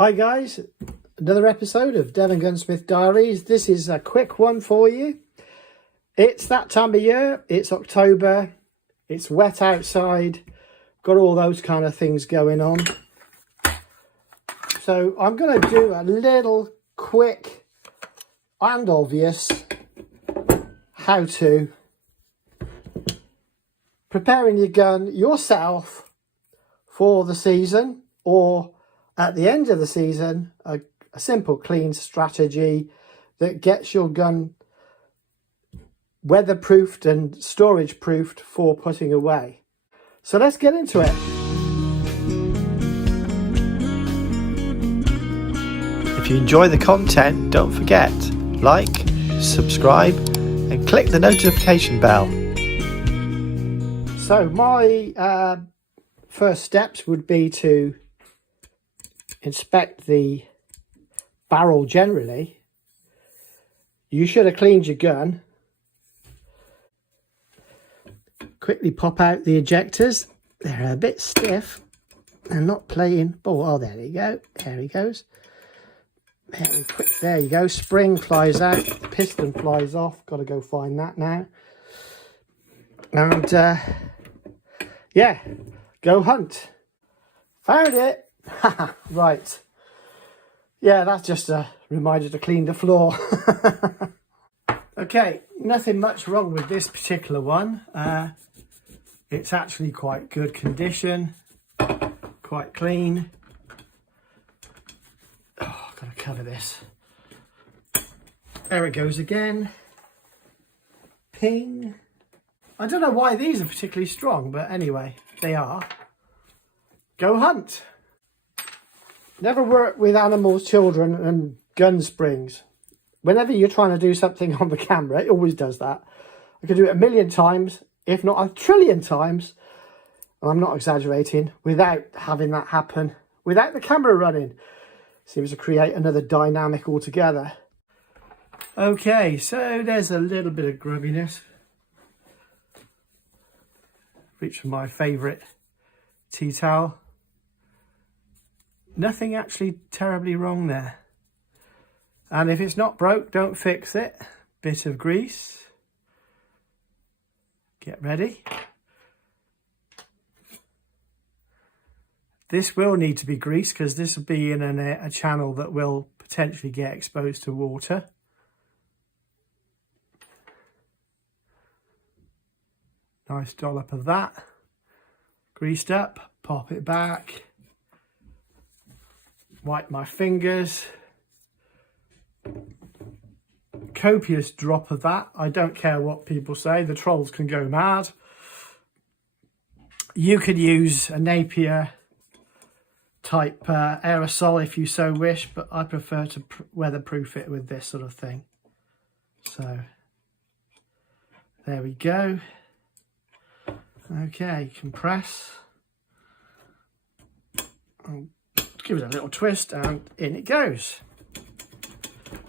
Hi guys, another episode of Devongunsmith Diaries. This is a quick one for you. It's that time of year, it's October, it's wet outside, got all those kind of things going on. So I'm going to do a little quick and obvious how to preparing your gun yourself for the season, or at the end of the season, a simple clean strategy that gets your gun weatherproofed and storage proofed for putting away. So let's get into it. If you enjoy the content, don't forget, like, subscribe and click the notification bell. So my first steps would be to inspect the barrel generally. You should have cleaned your gun. Quickly pop out the ejectors. They're a bit stiff and not playing. Oh, there you go. There he goes. Very quick. There you go. Spring flies out. Piston flies off. Got to go find that now. And yeah, go hunt. Found it. Right. Yeah, that's just a reminder to clean the floor. Okay, nothing much wrong with this particular one. It's actually quite good condition, quite clean. Oh, I've got to cover this. There it goes again. Ping. I don't know why these are particularly strong, but anyway, they are. Go hunt. Never work with animals, children and gun springs. Whenever you're trying to do something on the camera, it always does that. I could do it a million times, if not a trillion times, and I'm not exaggerating, without having that happen, without the camera running. Seems to create another dynamic altogether. Okay, so there's a little bit of grubbiness. Reach for my favourite tea towel. Nothing actually terribly wrong there. And if it's not broke, don't fix it. Bit of grease. Get ready. This will need to be greased because this will be in a channel that will potentially get exposed to water. Nice dollop of that. Greased up, pop it back. Wipe my fingers. Copious drop of that. I don't care what people say. The trolls can go mad. You could use a Napier type aerosol if you so wish, but I prefer to weatherproof it with this sort of thing. So there we go. Okay, compress. Give it a little twist and in it goes.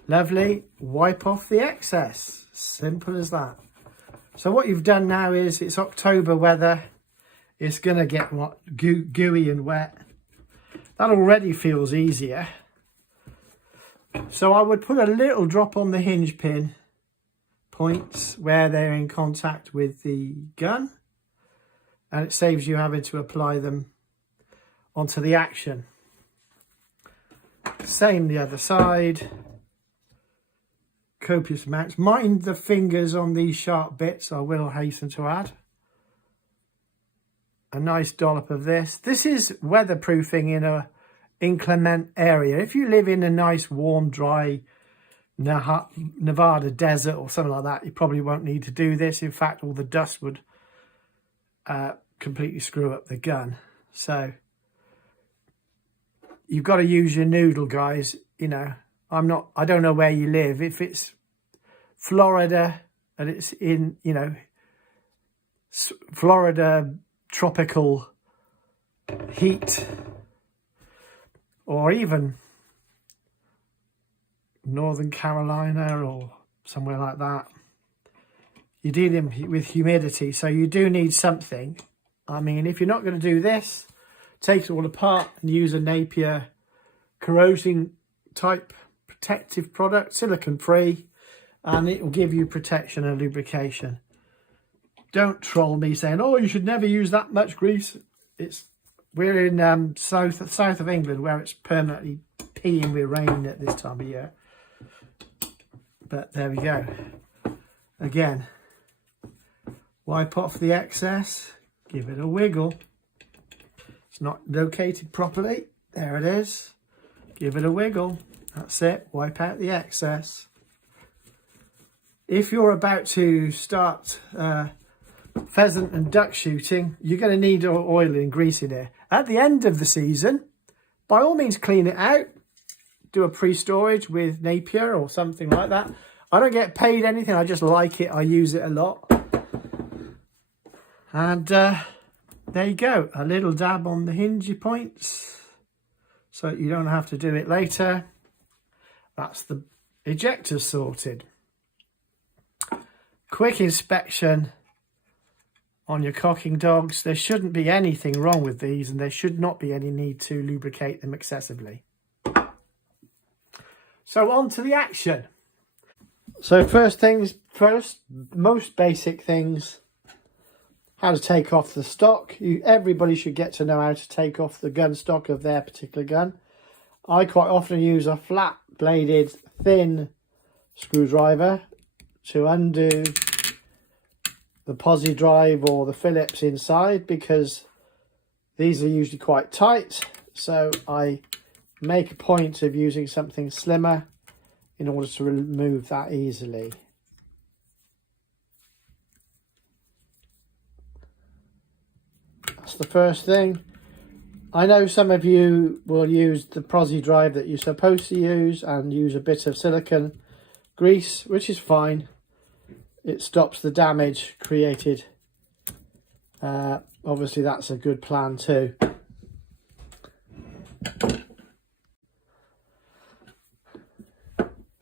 Lovely. Wipe off the excess. Simple as that. So what you've done now is, it's October weather. It's going to get gooey and wet. That already feels easier. So I would put a little drop on the hinge pin points where they're in contact with the gun. And it saves you having to apply them onto the action. Same the other side. Copious amounts. Mind the fingers on these sharp bits, I will hasten to add. A nice dollop of this. This is weatherproofing in a inclement area. If you live in a nice, warm, dry Nevada desert or something like that, you probably won't need to do this. In fact, all the dust would completely screw up the gun. So you've got to use your noodle, guys. You know, I don't know where you live. If it's Florida and it's in, you know, Florida tropical heat, or even Northern Carolina or somewhere like that, you're dealing with humidity. So you do need something. I mean, if you're not going to do this, take it all apart and use a Napier corrosion type protective product, silicone free, and it will give you protection and lubrication. Don't troll me saying, oh, you should never use that much grease. We're in south of England, where it's permanently peeing with rain at this time of year. But there we go. Again, wipe off the excess, give it a wiggle. It's not located properly. There it is. Give it a wiggle. That's it. Wipe out the excess. If you're about to start pheasant and duck shooting, you're going to need oil and grease in there. At the end of the season, by all means clean it out. Do a pre-storage with Napier or something like that. I don't get paid anything. I just like it. I use it a lot. And there you go. A little dab on the hingy points, so you don't have to do it later. That's the ejector sorted. Quick inspection on your cocking dogs. There shouldn't be anything wrong with these, and there should not be any need to lubricate them excessively. So on to the action. So first things first, most basic things. How to take off the stock. Everybody should get to know how to take off the gun stock of their particular gun. I quite often use a flat bladed thin screwdriver to undo the posi drive or the Phillips inside, because these are usually quite tight. So I make a point of using something slimmer in order to remove that easily. That's the first thing. I know some of you will use the posi drive that you're supposed to use and use a bit of silicone grease, which is fine. It stops the damage created. Obviously that's a good plan too.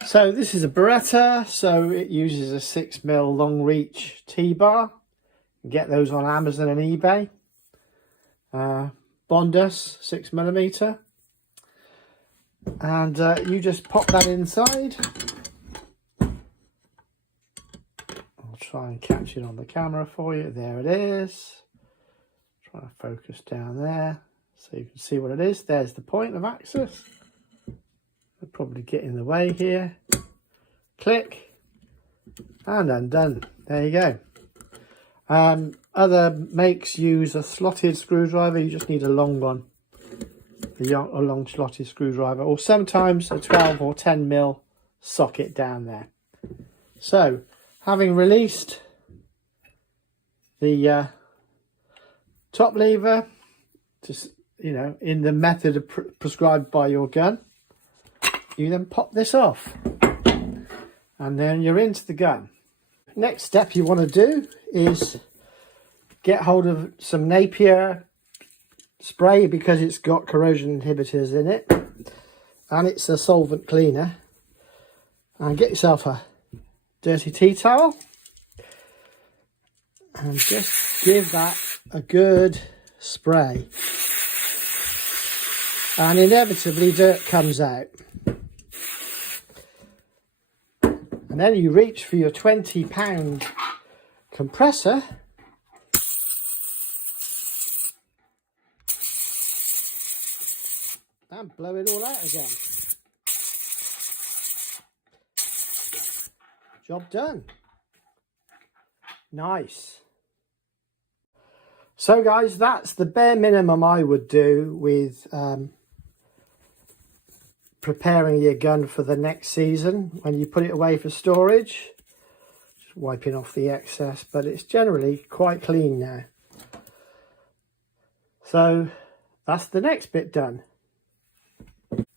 So this is a beretta, so it uses a 6mm long reach T-bar. Get those on Amazon and eBay. Bondus 6mm, and you just pop that inside. I'll try and catch it on the camera for you. There it is. Try to focus down there so you can see what it is. There's the point of access. I'll probably get in the way here. Click and undone. There you go. Other makes use a slotted screwdriver. You just need a long one, a long slotted screwdriver, or sometimes a 12 or 10mm socket down there. So, having released the top lever, just in the method prescribed by your gun, you then pop this off, and then you're into the gun. Next step you want to do is get hold of some Napier spray, because it's got corrosion inhibitors in it and it's a solvent cleaner, and get yourself a dirty tea towel and just give that a good spray, and inevitably dirt comes out. And then you reach for your 20-pound compressor and blow it all out again. Job done. Nice. So guys, that's the bare minimum I would do with preparing your gun for the next season when you put it away for storage. Just wiping off the excess, but it's generally quite clean now. So that's the next bit done.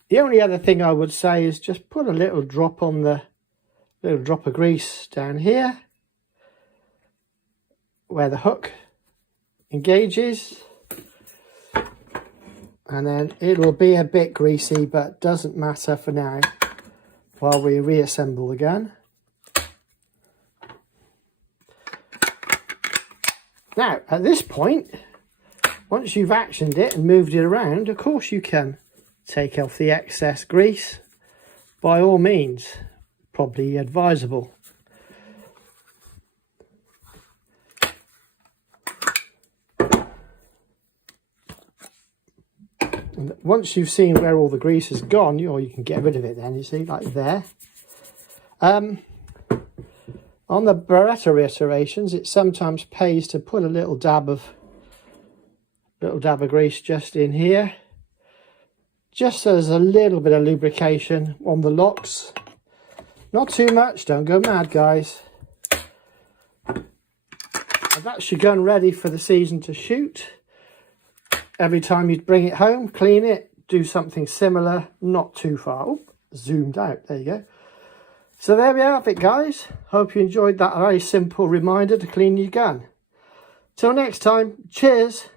The only other thing I would say is just put a little drop on the little drop of grease down here where the hook engages, and then it'll be a bit greasy, but doesn't matter for now while we reassemble the gun. Now at this point, once you've actioned it and moved it around, of course you can take off the excess grease, by all means, probably advisable. And once you've seen where all the grease has gone, or you can get rid of it then, you see, like there. On the beretta iterations, it sometimes pays to put a little dab of grease just in here, just so there's a little bit of lubrication on the locks. Not too much, don't go mad, guys. And that's your gun ready for the season to shoot. Every time you bring it home, clean it, do something similar, not too far. Oh, zoomed out, there you go. So there we have it, guys. Hope you enjoyed that very simple reminder to clean your gun. Till next time, cheers.